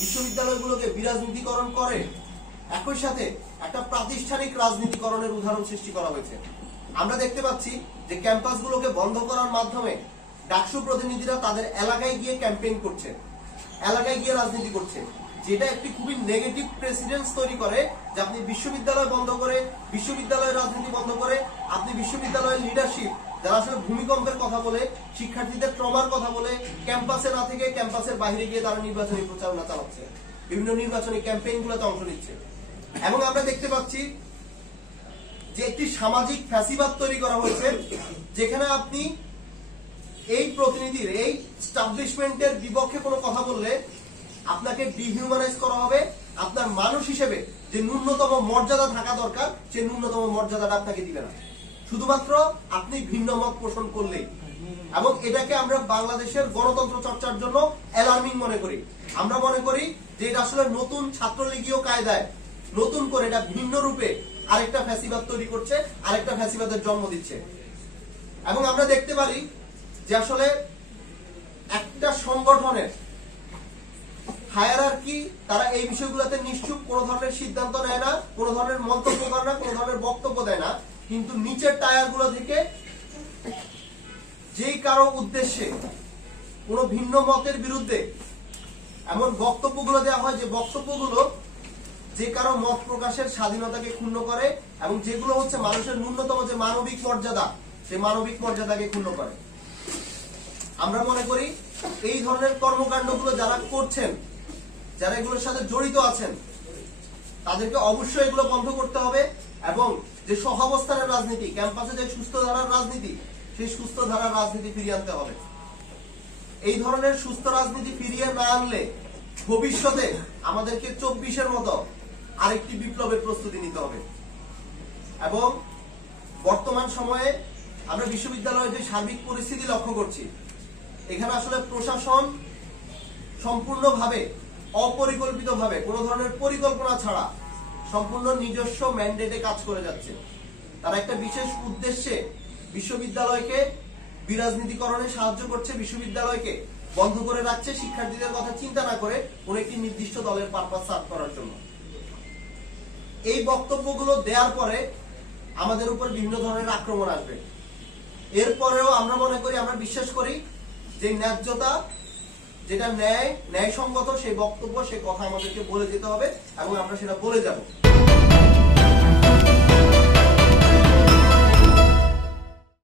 বিশ্ববিদ্যালয়গুলোকে বিরাজনীতিকরণ করে, একই সাথে একটা প্রাতিষ্ঠানিক রাজনীতিকরণের উদাহরণ সৃষ্টি করা হয়েছে। আমরা দেখতে পাচ্ছি যে ক্যাম্পাসগুলোকে বন্ধ করার মাধ্যমে ডাকসু প্রতিনিধিরা তাদের এলাকায় গিয়ে ক্যাম্পেইন করছে, এলাকায় গিয়ে রাজনীতি করছে, যেটা একটি খুবই নেগেটিভ প্রেসিডেন্স তৈরি করে যে আপনি বিশ্ববিদ্যালয় বন্ধ করে, বিশ্ববিদ্যালয়ের রাজনীতি বন্ধ করে আপনি বিশ্ববিদ্যালয়ের লিডারশিপ যারা আসলে ভূমিকম্পের কথা বলে, শিক্ষার্থীদের ট্রমার কথা বলে, ক্যাম্পাসে না থেকে ক্যাম্পাসের বাইরে গিয়ে তারা নির্বাচনী প্রচারণা চালাচ্ছে, বিভিন্ন নির্বাচনী ক্যাম্পেইনগুলোতে অংশ নিচ্ছে। এবং আমরা দেখতে পাচ্ছি যে একটি সামাজিক ফ্যাসিবাদ তৈরি করা হয়েছে, যেখানে আপনি এই প্রতিনিধির, এই স্টাবলিশমেন্টের বিপক্ষে কোনো কথা বললে আপনাকে ডিহিউম্যানাইজ করা হবে, আপনার মানুষ হিসেবে যে ন্যূনতম মর্যাদা থাকা দরকার সেই ন্যূনতম মর্যাদাটা আপনাকে দিবে না, শুধুমাত্র আপনি ভিন্ন মত পোষণ করলেই। এবং এটাকে আমরা বাংলাদেশের গণতন্ত্র চর্চার জন্য অ্যালার্মিং মনে করি। আমরা মনে করি যে এটা আসলে নতুন ছাত্রলীগীয় কায়দায় নতুন করে এটা ভিন্ন রূপে আরেকটা ফ্যাসিবাদ তৈরি করছে, আরেকটা ফ্যাসিবাদের জন্ম দিচ্ছে। এবং আমরা দেখতে পারি যে আসলে একটা সংগঠনের হায়ারার্কি তারা এই বিষয়গুলোতে নিশ্চুপ, কোনো ধরনের সিদ্ধান্ত নেয় না, কোনো ধরনের মন্তব্য করে না, কোনো ধরনের বক্তব্য দেয় না, কিন্তু নিচের টায়ারগুলো থেকে যেই কারো উদ্দেশ্যে কোনো ভিন্ন মতের বিরুদ্ধে এমন বক্তব্যগুলো দেওয়া হয় যে বক্তব্যগুলো যে কারো মত প্রকাশের স্বাধীনতাকে ক্ষুণ্ণ করে এবং যেগুলো হচ্ছে মানুষের ন্যূনতম যে মানবিক মর্যাদা, সেই মানবিক মর্যাদাকে ক্ষুণ্ণ করে। আমরা মনে করি এই ধরনের কর্মকাণ্ডগুলো যারা করছেন, যারা এগুলোর সাথে জড়িত আছেন, তাদেরকে অবশ্যই এগুলো বন্ধ করতে হবে এবং যে সহাবস্থানের রাজনীতি, ক্যাম্পাসে যে সুস্থ ধারার রাজনীতি, সেই সুস্থ ধারার রাজনীতি ফিরিয়ে আনতে হবে। এই ধরনের সুস্থ রাজনীতি ফিরিয়ে না আনলে ভবিষ্যতে আমাদেরকে 24-এর মতো আরেকটি বিপ্লবের প্রস্তুতি নিতে হবে। এবং বর্তমান সময়ে আমরা বিশ্ববিদ্যালয়ের যে সার্বিক পরিস্থিতি লক্ষ্য করছি, এখানে আসলে প্রশাসন সম্পূর্ণভাবে অপরিকল্পিতভাবে, কোনো ধরনের পরিকল্পনা ছাড়া সম্পূর্ণ নিজস্ব ম্যান্ডেটে কাজ করে যাচ্ছে। তারা একটা বিশেষ উদ্দেশ্যে বিশ্ববিদ্যালয়কে বিরাজনীতিকরণে সাহায্য করছে, বিশ্ববিদ্যালয়কে বন্ধ করে রাখছে শিক্ষার্থীদের কথা চিন্তা না করে কোন একটি নির্দিষ্ট দলের পারপাস সার্ভ করার জন্য। এই বক্তব্যগুলো দেওয়ার পরে আমাদের উপর বিভিন্ন ধরনের আক্রমণ আসবে। এরপরেও আমরা মনে করি, আমরা বিশ্বাস করি যে ন্যায্যতা, যেটা ন্যায়সঙ্গত সেই বক্তব্য, সেই কথা আমাদেরকে বলে যেতে হবে এবং আমরা সেটা বলে যাব।